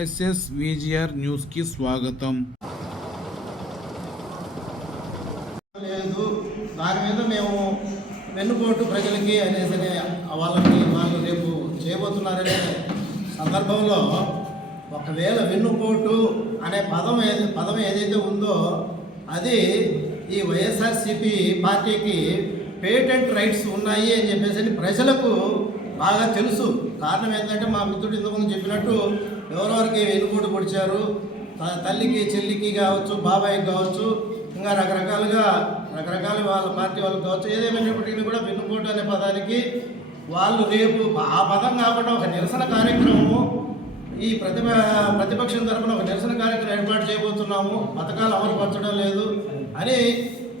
SS VGR న్యూస్కి స్వాగతం. లేదు. దాని మీద మేము వెన్నుపోటు ప్రజలకి అనేసి వాళ్ళకి వాళ్ళు రేపు చేయబోతున్నారనే సందర్భంలో ఒకవేళ వెన్నుపోటు అనే పదం ఏది పదం ఏదైతే ఉందో అది ఈ వైఎస్ఆర్సిపి పార్టీకి పేటెంట్ రైట్స్ ఉన్నాయి అని చెప్పేసి అని ప్రజలకు బాగా తెలుసు. కారణం ఏంటంటే మా మిత్రుడు ఇంతకుముందు చెప్పినట్టు ఎవరెవరికి వెనుకోటు పొడిచారు? తల్లికి చెల్లికి కావచ్చు బాబాయికి కావచ్చు ఇంకా రకరకాలుగా రకరకాల వాళ్ళ పార్టీ వాళ్ళకి కావచ్చు ఏదేమైనప్పటికీ కూడా వెన్నుపోటు అనే పదానికి వాళ్ళు రేపు ఆ పదం కాకుండా ఒక నిరసన కార్యక్రమము ఈ ప్రతిభ ప్రతిపక్షం తరపున ఒక నిరసన కార్యక్రమం ఏర్పాటు చేయబోతున్నాము. పథకాలు అమలుపరచడం లేదు అని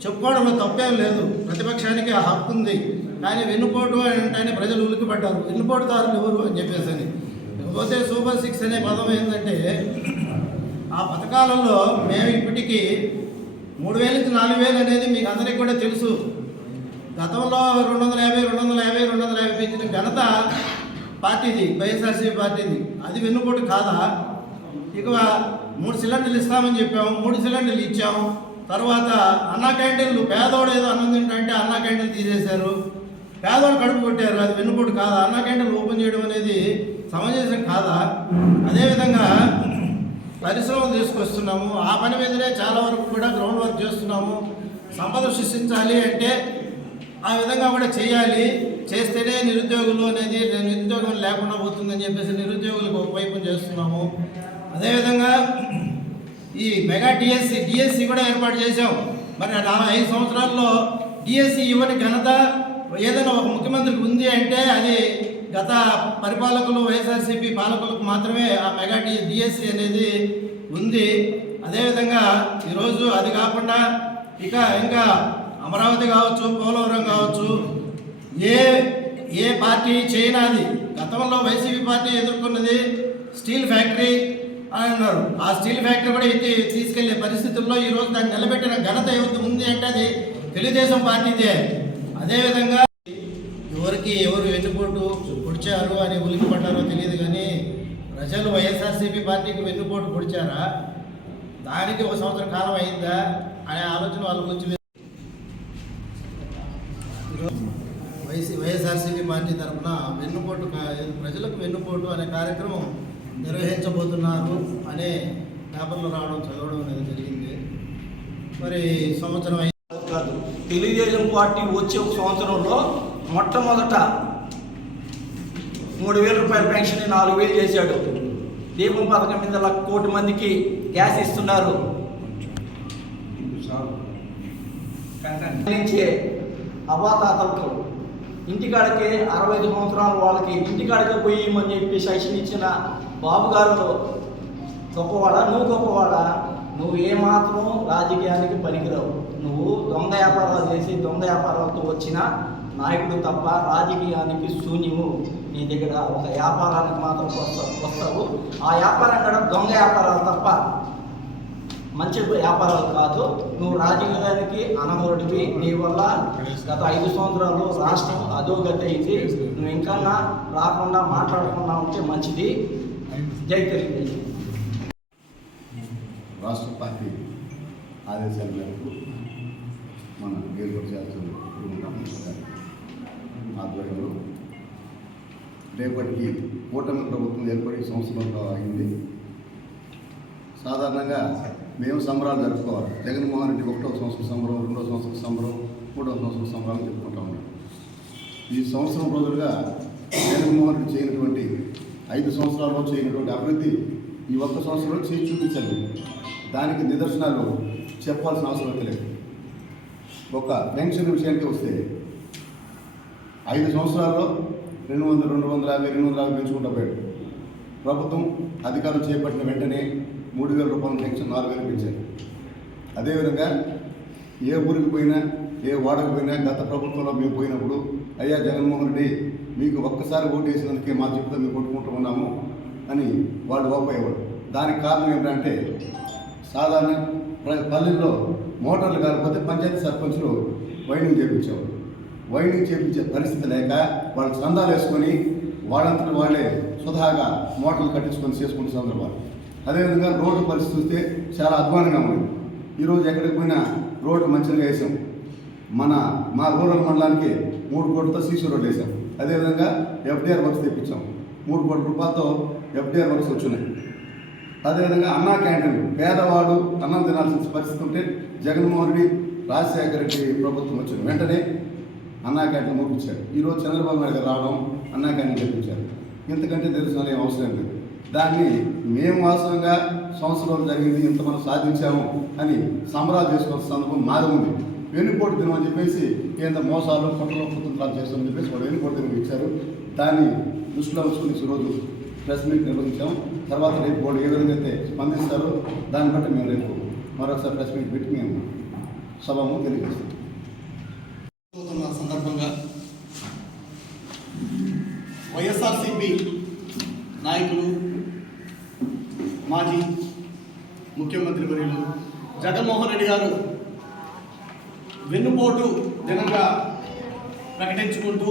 చెప్పుకోవడంలో తప్పేం లేదు. ప్రతిపక్షానికి ఆ హక్కు ఉంది. కానీ వెన్నుపోటు అంటేనే ప్రజలు ఉలికిపడ్డారు వెన్నుపోటుదారులు ఎవరు అని చెప్పేసి పోతే సూపర్ సిక్స్ అనే పదం ఏంటంటే ఆ పథకాలలో మేము ఇప్పటికీ మూడు వేల నుంచి నాలుగు వేలు అనేది మీకు అందరికీ కూడా తెలుసు. గతంలో రెండు వందల యాభై రెండు వందల యాభై రెండు వందల యాభై పెంచిన ఘనత పార్టీది వైఎస్ఆర్సీ పార్టీది. అది వెన్నుపోటు కాదా? ఇక మూడు సిలిండర్లు ఇస్తామని చెప్పాము మూడు సిలిండర్లు ఇచ్చాము. తర్వాత అన్నా క్యాంటీన్లు పేదోడు ఏదో అన్నం తింటే అన్నా క్యాంటీన్ తీసేశారు. పేదోడు కడుపు కొట్టారు అది వెన్నుపోటు కాదా? అన్నా క్యాంటీన్లు ఓపెన్ చేయడం అనేది సమంజసం కాదా? అదేవిధంగా పరిశ్రమలు తీసుకొస్తున్నాము. ఆ పని మీదనే చాలా వరకు కూడా గ్రౌండ్ వర్క్ చేస్తున్నాము. సంపద సృష్టించాలి అంటే ఆ విధంగా కూడా చేయాలి. చేస్తేనే నిరుద్యోగులు అనేది నిరుద్యోగం లేకుండా పోతుందని చెప్పేసి నిరుద్యోగులకు ఒకవైపు చేస్తున్నాము. అదేవిధంగా ఈ మెగా డిఎస్సి డిఎస్సి కూడా ఏర్పాటు చేశాం. మరి నలభై ఐదు సంవత్సరాల్లో డిఎస్సి ఇవ్వని ఘనత ఏదైనా ఒక ముఖ్యమంత్రికి ఉంది అంటే అది గత పరిపాలకులు వైఎస్ఆర్సీపీ పాలకులకు మాత్రమే ఆ మెగా డి డిఎస్సి అనేది ఉంది. అదేవిధంగా ఈరోజు అది కాకుండా ఇక ఇంకా అమరావతి కావచ్చు పోలవరం కావచ్చు ఏ ఏ పార్టీ చేయనాది గతంలో వైసీపీ పార్టీ ఎదుర్కొన్నది స్టీల్ ఫ్యాక్టరీ అని అన్నారు. ఆ స్టీల్ ఫ్యాక్టరీ కూడా ఎత్తి తీసుకెళ్ళే పరిస్థితుల్లో ఈరోజు దాన్ని నిలబెట్టిన ఘనత ఏమైతే ఉంది అంటే అది తెలుగుదేశం పార్టీదే. అదేవిధంగా ఎవరికి ఎవరు వెన్నుపోటు పొడిచారు అని ఉలికి పడ్డారో తెలియదు కానీ ప్రజలు వైఎస్ఆర్సీపీ పార్టీకి వెన్నుపోటు పొడిచారా? దానికి ఒక సంవత్సరం కాలం అయిందా అనే ఆలోచన వాళ్ళకి వచ్చి వైసీ వైఎస్ఆర్సీపీ పార్టీ తరఫున వెన్నుపోటు ప్రజలకు వెన్నుపోటు అనే కార్యక్రమం నిర్వహించబోతున్నారు అనే పేపర్లు రావడం చదవడం అనేది జరిగింది. మరి సంవత్సరం అయి కాదు తెలుగుదేశం పార్టీ వచ్చే ఒక సంవత్సరంలో మొట్టమొదట మూడు వేల రూపాయల పెన్షన్ నాలుగు వేలు చేశాడు. దీపం పథకం మీద లక్ష కోటి మందికి గ్యాస్ ఇస్తున్నారు. నుంచే అవాతాతలకు ఇంటికాడకి అరవై ఐదు సంవత్సరాల వాళ్ళకి ఇంటికాడకే పోయి అని చెప్పి సైషన్ ఇచ్చిన బాబు గారు గొప్పవాడా? నువ్వు గొప్పవాడా? నువ్వు ఏమాత్రం రాజకీయానికి పనికిరావు. నువ్వు దొంగ వ్యాపారాలు చేసి దొంగ వ్యాపారాలతో వచ్చిన నాయకుడు తప్ప రాజకీయానికి శూన్యము. నీ దగ్గర ఒక వ్యాపారానికి మాత్రం వస్తావు వస్తావు. ఆ వ్యాపారం కూడా దొంగ వ్యాపారాలు తప్ప మంచి వ్యాపారాలు కాదు. నువ్వు రాజకీయానికి అనవరుడివి నీ వల్ల గత ఐదు సంవత్సరాలు రాష్ట్రం అధోగతి అయింది. నువ్వు ఇంకా రాకుండా మాట్లాడకుండా ఉంటే మంచిది. జై రాష్ట్ర పార్టీ ఆదేశాల మేరకు మన ఏర్పాటు చేస్తున్న ఆధ్వర్యంలో రేపటికి కూటమి ప్రభుత్వం ఏర్పడి సంవత్సరంలో అయింది. సాధారణంగా మేము సంబరాలు జరుపుకోవాలి. జగన్మోహన్ రెడ్డి ఒకటో సంవత్సరం సంబరం రెండో సంవత్సరం సంబరం మూడో సంవత్సరం సంబరాలు జరుపుకుంటా ఉన్నాం. ఈ సంవత్సరం రోజులుగా జగన్మోహన్ రెడ్డి చేయనటువంటి ఐదు సంవత్సరాల్లో చేయనటువంటి అభివృద్ధి ఈ ఒక్క సంవత్సరంలో చేసి చూపించండి. దానికి నిదర్శనాలు చెప్పాల్సిన అవసరం లేదు. ఒక పెన్షన్ విషయానికి వస్తే ఐదు సంవత్సరాల్లో రెండు వందల రెండు వందల యాభై రెండు వందల యాభై పెంచుకుంటూ పోయాడు. ప్రభుత్వం అధికారం చేపట్టిన వెంటనే మూడు వేల రూపాయల పెన్షన్ నాలుగు వేలు పెంచారు. అదేవిధంగా ఏ ఊరికి పోయినా ఏ వాడకు పోయినా గత ప్రభుత్వంలో మేము పోయినప్పుడు అయ్యా జగన్మోహన్ రెడ్డి మీకు ఒక్కసారి ఓటు వేసినందుకే మా చెప్తే మేము కొట్టుకుంటూ ఉన్నాము అని వాళ్ళు ఓపోయేవాడు దానికి కారణం ఏంటంటే సాధారణ పల్లెల్లో మోటార్లు కాకపోతే పంచాయతీ సర్పంచ్లు వైండింగ్ చేయించేవారు వైండింగ్ చేయించే పరిస్థితి లేక వాళ్ళు చందాలు వేసుకొని వాళ్ళంతట వాళ్ళే సుధాగా మోటార్లు కట్టించుకొని చేసుకుంటున్న సందర్భాలు. అదేవిధంగా రోడ్డు పరిస్థితి చూస్తే చాలా అధ్వానంగా ఉంది ఈరోజు ఎక్కడికి పోయినా రోడ్డు మంచిగా వేసాం. మన మా రూరల్ మండలానికి మూడు కోట్లతో సీసీ రోడ్డు వేసాం. అదేవిధంగా ఎఫ్డిఆర్ వర్క్స్ తెప్పించాం. మూడు కోట్ల రూపాయలతో ఎఫ్డిఆర్ వర్క్స్ వచ్చినాయి. అదేవిధంగా అన్నా క్యాంటీన్ పేదవాడు అన్నం తినాల్సిన పరిస్థితి ఉంటే జగన్మోహన్ రెడ్డి రాజశేఖర రెడ్డి ప్రభుత్వం వచ్చింది. వెంటనే అన్నా క్యాంటీన్ పంపించాడు ఈరోజు చంద్రబాబు నాయుడు గారు రావడం అన్నా క్యాంటీన్ తెప్పించారు ఇంతకంటే తెలుసు ఏం అవసరం లేదు. దాన్ని మేము వాస్తవంగా సంవత్సరాలు జరిగింది ఇంత మనం సాధించాము అని సంబరాలు చేసుకోవాల్సిన సందర్భం మాది ఉంది. వెన్నుపోటు దినం అని చెప్పేసి కేంద్ర మోసాలు కుట్రలు కుతంత్రాలు చేస్తామని చెప్పేసి వాళ్ళు వెన్నుపోటు దినం ఇచ్చారు. దాన్ని దృష్టిలో ఉంచుకుని ఈరోజు ప్రెస్ మీట్ నిర్వహించాం. తర్వాత రేపు వాళ్ళు ఏ విధంగా అయితే స్పందిస్తారో దాన్ని బట్టి మేము రేపు మరొకసారి ప్రెస్ మీట్ పెట్టి మేము సభము తెలియజేస్తాం. వైఎస్ఆర్సిపి నాయకులు మాజీ ముఖ్యమంత్రి వర్యులు జగన్మోహన్ రెడ్డి గారు వెన్నుపోటు దినంగా ప్రకటించుకుంటూ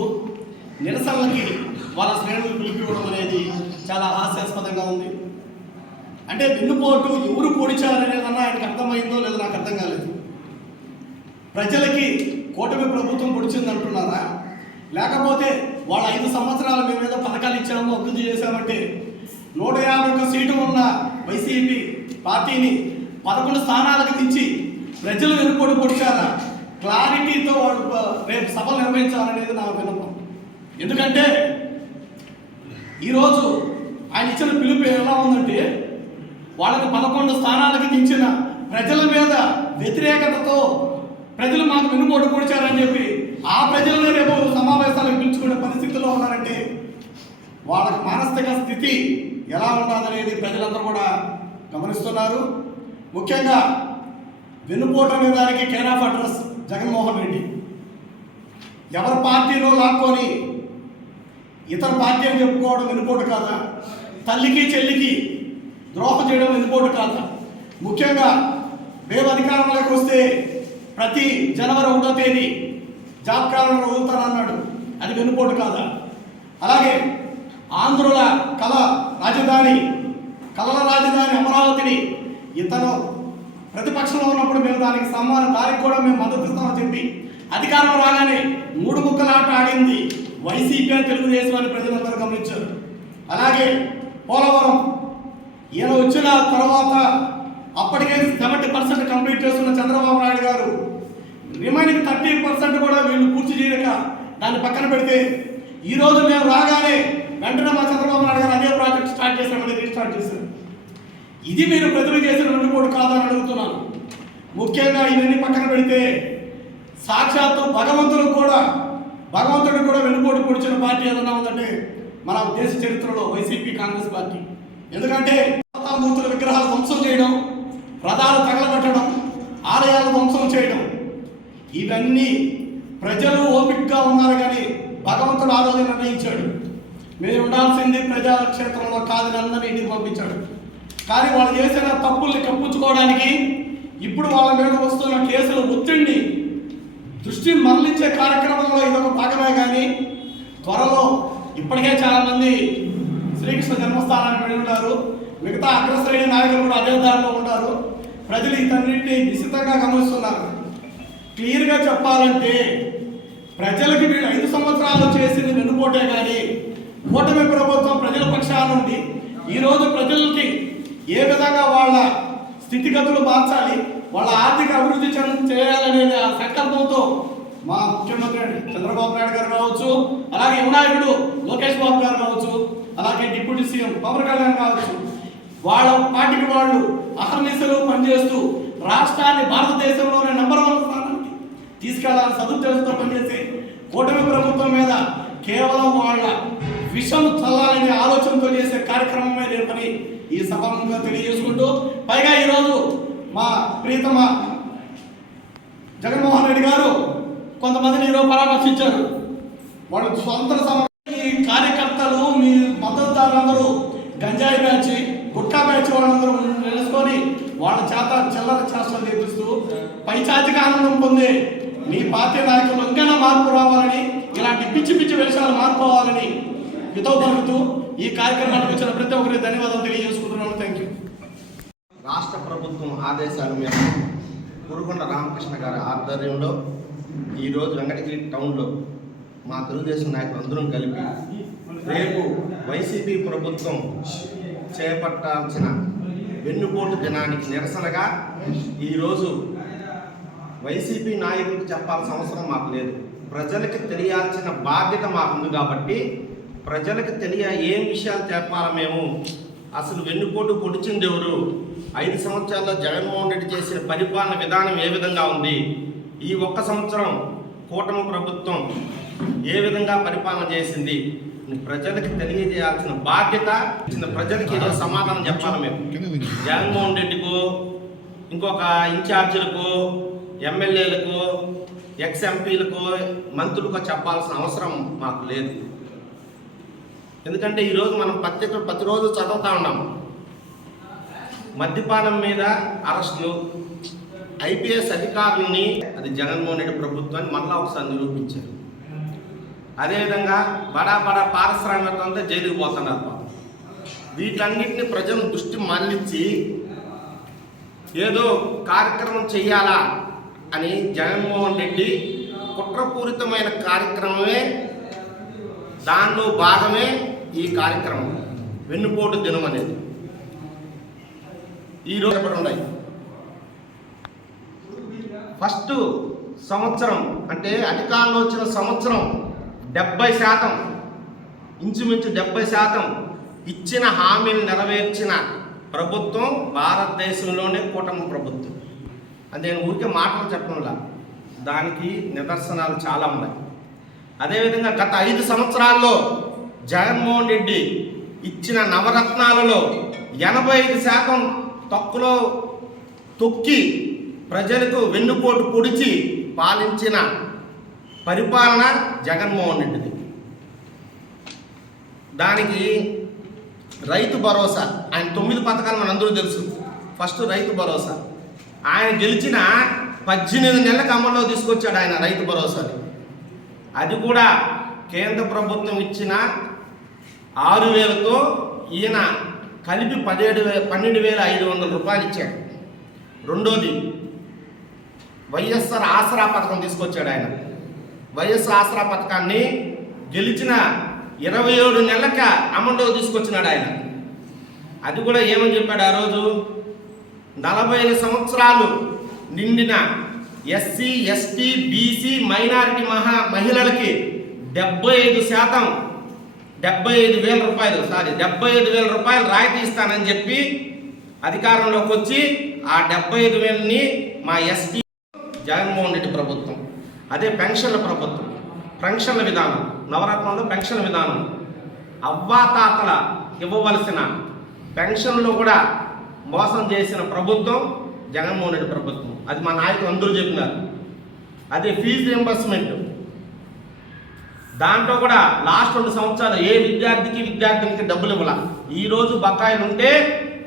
నిరసనలకి వాళ్ళ శ్రేణులు పిలిపివ్వడం అనేది చాలా హాస్యాస్పదంగా ఉంది. అంటే వెన్నుపోటు ఎవరు పొడిచారనేదన్నా ఆయనకు అర్థమైందో లేదో నాకు అర్థం కాలేదు. ప్రజలకి కూటమి ప్రభుత్వం పొడిచింది అంటున్నారా లేకపోతే వాళ్ళ ఐదు సంవత్సరాలు మేము ఏదో పథకాలు ఇచ్చాము అభివృద్ధి చేశామంటే నూట యాభై ఒక్క సీటు ఉన్న వైసీపీ పార్టీని పదకొండు స్థానాలకు దించి ప్రజలు వెనుకొడి పొడిచారా? క్లారిటీతో వాళ్ళు రేపు సభలు నిర్వహించాలనేది నా విన్నపం. ఎందుకంటే ఈరోజు ఆయన ఇచ్చిన పిలుపు ఎలా ఉందంటే వాళ్ళకి పదకొండు స్థానాలకు దించిన ప్రజల మీద వ్యతిరేకతతో ప్రజలు మాకు వెన్నుపోటు పొడిచారని చెప్పి ఆ ప్రజలను రేపు సమావేశాలకు పిలుచుకునే పరిస్థితిలో ఉన్నారంటే వాళ్ళకి మానసిక స్థితి ఎలా ఉండాలనేది ప్రజలందరూ కూడా గమనిస్తున్నారు. ముఖ్యంగా వెన్నుపోటు అనే దానికి care of address Jaganmohan Reddy. ఎవరి పార్టీలో లాక్కొని ఇతర పార్టీ అని చెప్పుకోవడం వెనుకోటు కాదా? తల్లికి చెల్లికి ద్రోహం చేయడం వెనుకోటు కాదా? ముఖ్యంగా మేము అధికారంలోకి వస్తే ప్రతి జనవరి ఒకటో తేదీ జాబ్ క్యాలెండర్ వదులుతానన్నాడు అది వెనుకోటు కాదా? అలాగే ఆంధ్రుల కళ రాజధాని కళల రాజధాని అమరావతిని ఇతను ప్రతిపక్షంలో ఉన్నప్పుడు మేము దానికి సమాన దానికి కూడా మేము మద్దతు ఇస్తామని చెప్పి అధికారం రాగానే మూడు ముక్కలాట ఆడింది వైసీపీ అని తెలుగుదేశం అని ప్రజలందరూ గమనించారు. అలాగే పోలవరం ఈయన వచ్చిన తర్వాత అప్పటికే సెవెంటీ పర్సెంట్ కంప్లీట్ చేస్తున్న చంద్రబాబు నాయుడు గారు రిమైనింగ్ థర్టీ పర్సెంట్ కూడా వీళ్ళు పూర్తి చేయక దాన్ని పక్కన పెడితే ఈ రోజు మేము రాగానే వెంటనే మా చంద్రబాబు నాయుడు గారు అదే ప్రాజెక్ట్ స్టార్ట్ చేశామని రీస్టార్ట్ చేశారు. ఇది మీరు ప్రజలు చేసిన వెన్నుపోటు కాదని అడుగుతున్నాను. ముఖ్యంగా ఇవన్నీ పక్కన పెడితే సాక్షాత్తు భగవంతుడు కూడా భగవంతుడు కూడా వెనుకోటు పొడిచిన పార్టీ ఏదన్నా ఉందంటే మన దేశ చరిత్రలో వైసీపీ కాంగ్రెస్ పార్టీ. ఎందుకంటే మూర్తుల విగ్రహాలు ధ్వంసం చేయడం రథాలు తగలబెట్టడం ఆలయాలు ధ్వంసం చేయడం ఇవన్నీ ప్రజలు ఓపిక్గా ఉన్నారు కానీ భగవంతుడు ఆ రోజు నిర్ణయించాడు. మీరు ఉండాల్సింది ప్రజాక్షేత్రంలో కాదని అందరినీ ఇంటికి పంపించాడు. కానీ వాళ్ళు చేసిన తప్పుల్ని కప్పించుకోవడానికి ఇప్పుడు వాళ్ళ మీద వస్తున్న కేసులు ఒత్తిడిని దృష్టి మరలించే కార్యక్రమంలో ఇదొక భాగమే కానీ త్వరలో ఇప్పటికే చాలామంది శ్రీకృష్ణ జన్మస్థానానికి వెళ్ళి ఉంటారు మిగతా అగ్రశ్రేణి నాయకులు కూడా అదే దారిలో ఉంటారు ప్రజలు ఇతన్నింటినీ నిశ్చితంగా గమనిస్తున్నారు. క్లియర్గా చెప్పాలంటే ప్రజలకి వీళ్ళు ఐదు సంవత్సరాలు చేసింది వెన్నుపోటే కానీ కూటమి ప్రభుత్వం ప్రజల పక్షాన ఉంది. ఈరోజు ప్రజలకి ఏ విధంగా వాళ్ళ స్థితిగతులు మార్చాలి వాళ్ళ ఆర్థిక అభివృద్ధి చెంద- చేయాలనే ఆ సంకల్పంతో మా ముఖ్యమంత్రి చంద్రబాబు నాయుడు గారు కావచ్చు అలాగే వినాయకుడు లోకేష్ బాబు గారు కావచ్చు అలాగే డిప్యూటీ సీఎం పవన్ కళ్యాణ్ కావచ్చు వాళ్ళ పార్టీకి వాళ్ళు అహర్నిశలు పనిచేస్తూ రాష్ట్రాన్ని భారతదేశంలోనే నెంబర్ వన్ స్థానానికి తీసుకెళ్ళాలని సదుద్దేశంతో పనిచేసే కూటమి ప్రభుత్వం మీద కేవలం వాళ్ళ విషం చల్లాలనే ఆలోచనతో చేసే కార్యక్రమమే రేపని ఈ సభంగా తెలియజేసుకుంటూ పైగా ఈరోజు మా ప్రీతమ జగన్మోహన్ రెడ్డి గారు కొంతమందిని ఈరోజు పరామర్శించారు. వాళ్ళు సొంత సమయ కార్యకర్తలు మీ మద్దతుదారులందరూ గంజాయి బ్యాచ్ గుట్కా బ్యాచ్ వాళ్ళందరూ నిలుసుకొని వాళ్ళ చేత చిల్లర చేష్టలు చేపిస్తూ పైచాతికి ఆనందం పొందే మీ పార్టీ నాయకులు ఇంకా మార్పు రావాలని ఇలాంటి పిచ్చి పిచ్చి వేషాలు మారిపోవాలని హితవు పలుకుతూ ఈ కార్యక్రమానికి వచ్చిన ప్రతి ఒక్కరికి ధన్యవాదాలు తెలియజేసుకుంటున్నాను. థ్యాంక్ యూ రాష్ట్ర ప్రభుత్వం ఆదేశాల మేరకు కురుకొండ రామకృష్ణ గారి ఆధ్వర్యంలో ఈరోజు వెంకటగిరి టౌన్లో మా తెలుగుదేశం నాయకులు అందరం కలిపి రేపు వైసీపీ ప్రభుత్వం చేపట్టాల్సిన వెన్నుపోటు దినానికి నిరసనగా ఈరోజు వైసీపీ నాయకులకు చెప్పాల్సిన అవసరం మాకు లేదు. ప్రజలకు తెలియాల్సిన బాధ్యత మాకుంది కాబట్టి ప్రజలకు తెలియ ఏం విషయాలు చెప్పాలి మేము? అసలు వెన్నుపోటు పొడిచింది ఎవరు? ఐదు సంవత్సరాల్లో జగన్మోహన్ రెడ్డి చేసిన పరిపాలన విధానం ఏ విధంగా ఉంది? ఈ ఒక్క సంవత్సరం కూటమి ప్రభుత్వం ఏ విధంగా పరిపాలన చేసింది? ప్రజలకు తెలియజేయాల్సిన బాధ్యత ప్రజలకి ఈరోజు సమాధానం చెప్పాలి మేము? జగన్మోహన్ రెడ్డికో ఇంకొక ఇన్ఛార్జీలకు ఎమ్మెల్యేలకు ఎక్స్ ఎంపీలకు మంత్రులకు చెప్పాల్సిన అవసరం మాకు లేదు. ఎందుకంటే ఈరోజు మనం పత్రిక ప్రతిరోజు చదువుతా ఉన్నాం. మద్యపానం మీద అరెస్టులు ఐపీఎస్ అధికారులని అది జగన్మోహన్ రెడ్డి ప్రభుత్వాన్ని మళ్ళా ఒకసారి నిరూపించారు. అదేవిధంగా బడా బడా పారిశ్రామికంతా జైలుకు పోతున్నారు వీటన్నిటిని ప్రజలు దృష్టి మళ్ళించి ఏదో కార్యక్రమం చేయాలా అని జగన్మోహన్ రెడ్డి కుట్రపూరితమైన కార్యక్రమమే దానిలో భాగమే ఈ కార్యక్రమం. వెన్నుపోటు దినం అనేది. ఈరోజు ఎప్పుడు ఉన్నాయి. ఫస్ట్ సంవత్సరం అంటే అధికారంలో వచ్చిన సంవత్సరం డెబ్బై శాతం ఇంచుమించు డెబ్బై శాతం ఇచ్చిన హామీలు నెరవేర్చిన ప్రభుత్వం భారతదేశంలోనే కూటమి ప్రభుత్వం. అది నేను ఊరికే మాటలు చెప్పడంలా దానికి నిదర్శనాలు చాలా ఉన్నాయి. అదేవిధంగా గత ఐదు సంవత్సరాల్లో జగన్మోహన్ రెడ్డి ఇచ్చిన నవరత్నాలలో ఎనభై ఐదు శాతం తొక్కులో తొక్కి ప్రజలకు వెన్నుపోటు పొడిచి పాలించిన పరిపాలన జగన్మోహన్ రెడ్డిది. దానికి రైతు భరోసా ఆయన తొమ్మిది పథకాలు మనందరూ తెలుసు. ఫస్ట్ రైతు భరోసా. ఆయన గెలిచిన పద్దెనిమిది నెలలకు అమల్లో తీసుకొచ్చాడు ఆయన రైతు భరోసాని. అది కూడా కేంద్ర ప్రభుత్వం ఇచ్చిన ఆరు వేలతో ఈయన కలిపి పదిహేడు వే పన్నెండు వేల ఐదు వందల రూపాయలు ఇచ్చాడు. రెండోది వైఎస్ఆర్ ఆసరా పథకం తీసుకొచ్చాడు ఆయన. వైఎస్ఆర్ ఆసరా పథకాన్ని గెలిచిన ఇరవై ఏడు నెలలక అమల్లో తీసుకొచ్చినాడు ఆయన. అది కూడా ఏమని చెప్పాడు ఆ రోజు? నలభై ఐదు సంవత్సరాలు నిండిన ఎస్సీ ఎస్టీ బీసీ మైనారిటీ మహా మహిళలకి డెబ్బై ఐదు శాతం డెబ్బై ఐదు వేల రూపాయలు సారీ డెబ్బై ఐదు వేల రూపాయలు రాయితీ ఇస్తానని చెప్పి అధికారంలోకి వచ్చి ఆ డెబ్బై ఐదు వేలని మా ఎస్టీ జగన్మోహన్ రెడ్డి ప్రభుత్వం అదే పెన్షన్ల ప్రభుత్వం పెన్షన్ల విధానం నవరత్నంలో పెన్షన్ల విధానం అవ్వాతాతల ఇవ్వవలసిన పెన్షన్లో కూడా మోసం చేసిన ప్రభుత్వం జగన్మోహన్ రెడ్డి ప్రభుత్వం. అది మా నాయకులు అందరూ చెప్పినారు అదే ఫీజు రింబర్స్మెంట్ దాంట్లో కూడా లాస్ట్ రెండు సంవత్సరాలు ఏ విద్యార్థికి విద్యార్థినికి డబ్బులు ఇవ్వాల? ఈరోజు బకాయిలు ఉంటే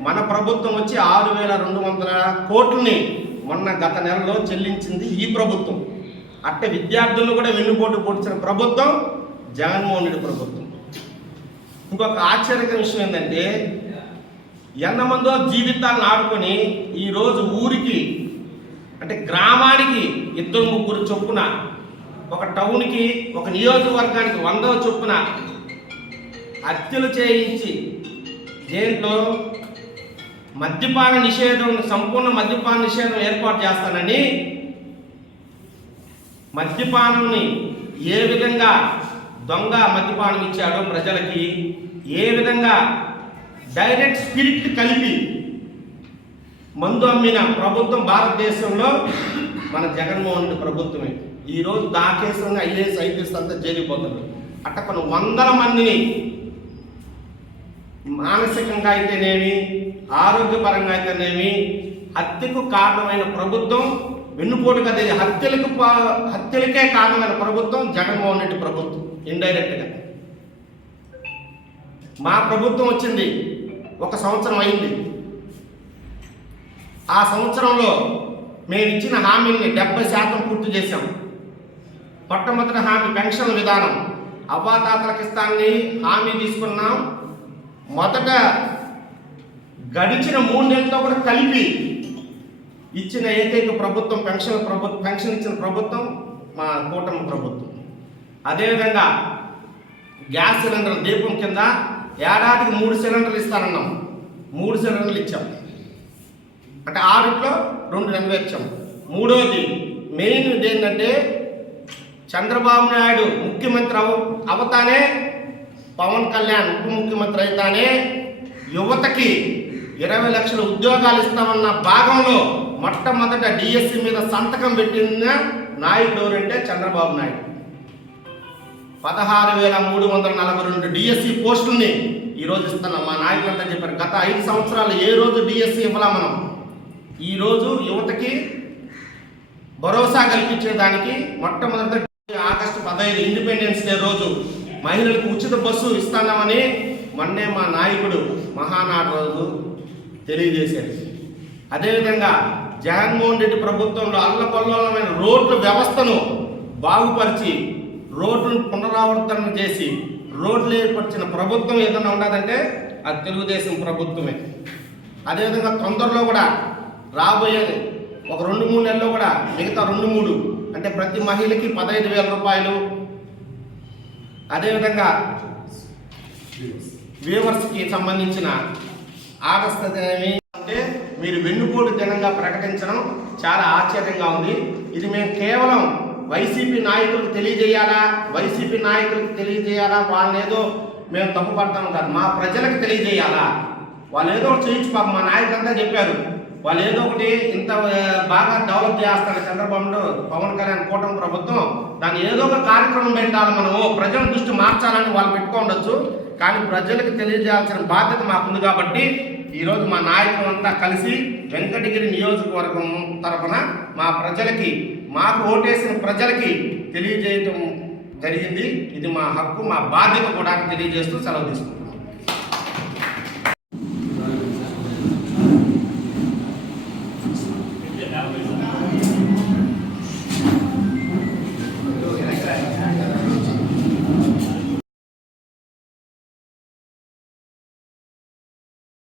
మన ప్రభుత్వం వచ్చి ఆరు వేల రెండు వందల కోట్లని మొన్న గత నెలలో చెల్లించింది ఈ ప్రభుత్వం. అట్టే విద్యార్థులను కూడా వెన్నుపోటు పొడిచిన ప్రభుత్వం జగన్మోహన్ రెడ్డి ప్రభుత్వం. ఇంకొక ఆశ్చర్యకర విషయం ఏంటంటే ఎంతమందో జీవితాలను ఆడుకొని ఈరోజు ఊరికి అంటే గ్రామానికి ఇద్దరు ముగ్గురు చొప్పున ఒక టౌన్కి ఒక నియోజకవర్గానికి వంద చొప్పున హత్యలు చేయించి దేంట్లో మద్యపాన నిషేధం సంపూర్ణ మద్యపాన నిషేధం ఏర్పాటు చేస్తానని మద్యపానాన్ని ఏ విధంగా దొంగ మద్యపానం ఇచ్చాడో ప్రజలకి ఏ విధంగా డైరెక్ట్ స్పిరిట్ కలిపి మందు అమ్మిన ప్రభుత్వం భారతదేశంలో మన జగన్మోహన్ రెడ్డి ప్రభుత్వమే ఈరోజు దాకేశ్వరంగా ఐఏఎస్ ఐపీఎస్ అంతా చేరిపోతుంది అట్ట కొన్ని వందల మందిని మానసికంగా అయితేనేమి ఆరోగ్యపరంగా అయితేనేమి హత్యకు కారణమైన ప్రభుత్వం వెన్నుపోటు కదా హత్యలకు హత్యలకే కారణమైన ప్రభుత్వం జగన్మోహన్ రెడ్డి ప్రభుత్వం ఇండైరెక్ట్గా మా ప్రభుత్వం వచ్చింది. ఒక సంవత్సరం అయింది. ఆ సంవత్సరంలో మేము ఇచ్చిన హామీని డెబ్బై శాతం పూర్తి చేశాం. మొట్టమొదటి హామీ పెన్షన్ విధానం. అవ్వాతాతలకు ఇస్తాన్ని హామీ తీసుకున్నాం. మొదట గడిచిన మూడు నెలలతో కూడా కలిపి ఇచ్చిన ఏకైక ప్రభుత్వం పెన్షన్ ప్రభుత్వం పెన్షన్ ఇచ్చిన ప్రభుత్వం మా కూటమి ప్రభుత్వం. అదేవిధంగా గ్యాస్ సిలిండర్ దీపం కింద ఏడాదికి మూడు సిలిండర్లు ఇస్తానన్నాం. మూడు సిలిండర్లు ఇచ్చాం. అంటే ఆరుట్లో రెండు నెరవేర్చాం మూడోది మెయిన్ ఏంటంటే చంద్రబాబు నాయుడు ముఖ్యమంత్రి అవ అవతానే పవన్ కళ్యాణ్ ఉప ముఖ్యమంత్రి అయితానే యువతకి ఇరవై లక్షల ఉద్యోగాలు ఇస్తామన్న భాగంలో మొట్టమొదట డిఎస్సి మీద సంతకం పెట్టిన నాయకుడు ఎవరంటే చంద్రబాబు నాయుడు. పదహారు వేల మూడు వందల నలభై రెండు డిఎస్సి పోస్టుల్ని ఈరోజు ఇస్తున్నాం. మా నాయకులంతా చెప్పారు గత ఐదు సంవత్సరాలు ఏ రోజు డిఎస్సి ఇవ్వలా మనం? ఈరోజు యువతకి భరోసా కల్పించేదానికి మొట్టమొదటి ఆగస్టు పదహైదు ఇండిపెండెన్స్ డే రోజు. మహిళలకు ఉచిత బస్సు ఇస్తామని మొన్నే మా నాయకుడు మహానాడు రోజు తెలియజేశాడు. అదేవిధంగా జగన్మోహన్ రెడ్డి ప్రభుత్వంలో అల్లకొల్లమైన రోడ్ల వ్యవస్థను బాగుపరిచి రోడ్లను పునరావర్తన చేసి రోడ్లు ఏర్పరిచిన ప్రభుత్వం ఏదైనా ఉండదంటే అది తెలుగుదేశం ప్రభుత్వమే. అదేవిధంగా తొందరలో కూడా రాబోయే ఒక రెండు మూడు నెలల్లో కూడా మిగతా రెండు మూడు అంటే ప్రతి మహిళకి పదహైదు వేల రూపాయలు. అదేవిధంగా వ్యూవర్స్కి సంబంధించిన ఆగస్టు ఏమి అంటే మీరు వెన్నుపోటు దినంగా ప్రకటించడం చాలా ఆశ్చర్యంగా ఉంది. ఇది మేము కేవలం వైసీపీ నాయకులకు తెలియజేయాలా? వైసీపీ నాయకులకు తెలియజేయాలా? వాళ్ళని ఏదో మేము తప్పుపడతాం కాదు మా ప్రజలకు తెలియజేయాలా? వాళ్ళు ఏదో ఒకటి చేయించు పాప. మా నాయకులంతా చెప్పారు. వాళ్ళు ఏదో ఒకటి ఇంత బాగా డెవలప్ చేస్తారు చంద్రబాబు పవన్ కళ్యాణ్ కూటమి ప్రభుత్వం. దాన్ని ఏదో ఒక కార్యక్రమం పెట్టాలి మనము ప్రజల దృష్టి మార్చాలని వాళ్ళు పెట్టుకోండొచ్చు కానీ ప్రజలకు తెలియజేయాల్సిన బాధ్యత మాకుంది కాబట్టి ఈరోజు మా నాయకులంతా కలిసి వెంకటగిరి నియోజకవర్గం తరఫున మా ప్రజలకి మాకు ఓటేసిన ప్రజలకి తెలియజేయటం జరిగింది. ఇది మా హక్కు మా బాధ్యత కూడా తెలియజేస్తూ సెలవు తీసుకుంటాం